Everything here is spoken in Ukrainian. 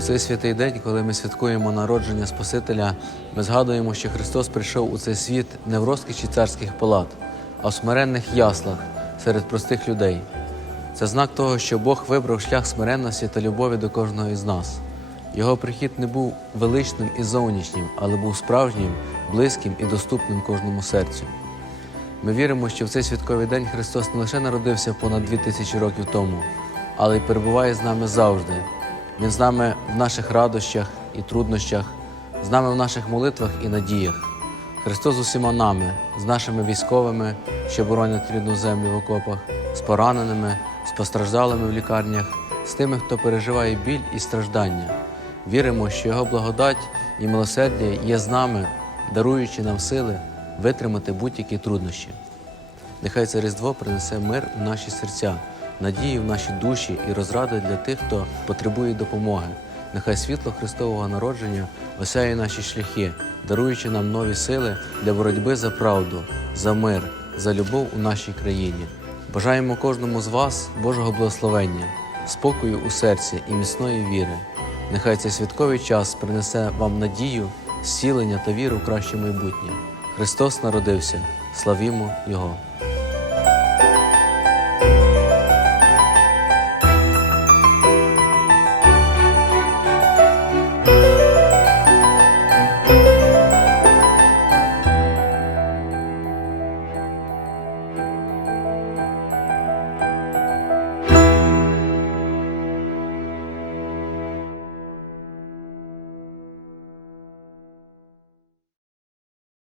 цей святий день, коли ми святкуємо народження Спасителя, ми згадуємо, що Христос прийшов у цей світ не в розкіші царських палат, а в смиренних яслах серед простих людей. Це знак того, що Бог вибрав шлях смиренності та любові до кожного із нас. Його прихід не був величним і зовнішнім, але був справжнім, близьким і доступним кожному серцю. Ми віримо, що в цей святковий день Христос не лише народився понад дві тисячі років тому, але й перебуває з нами завжди. Він з нами в наших радощах і труднощах, з нами в наших молитвах і надіях. Христос з усіма нами, з нашими військовими, що боронять рідну землю в окопах, з пораненими, з постраждалими в лікарнях, з тими, хто переживає біль і страждання. Віримо, що Його благодать і милосердя є з нами, даруючи нам сили витримати будь-які труднощі. Нехай це Різдво принесе мир у наші серця, надію в наші душі і розради для тих, хто потребує допомоги. Нехай світло Христового народження осяє наші шляхи, даруючи нам нові сили для боротьби за правду, за мир, за любов у нашій країні. Бажаємо кожному з вас Божого благословення, спокою у серці і міцної віри. Нехай цей святковий час принесе вам надію, зцілення та віру в краще майбутнє. Христос народився, славімо Його!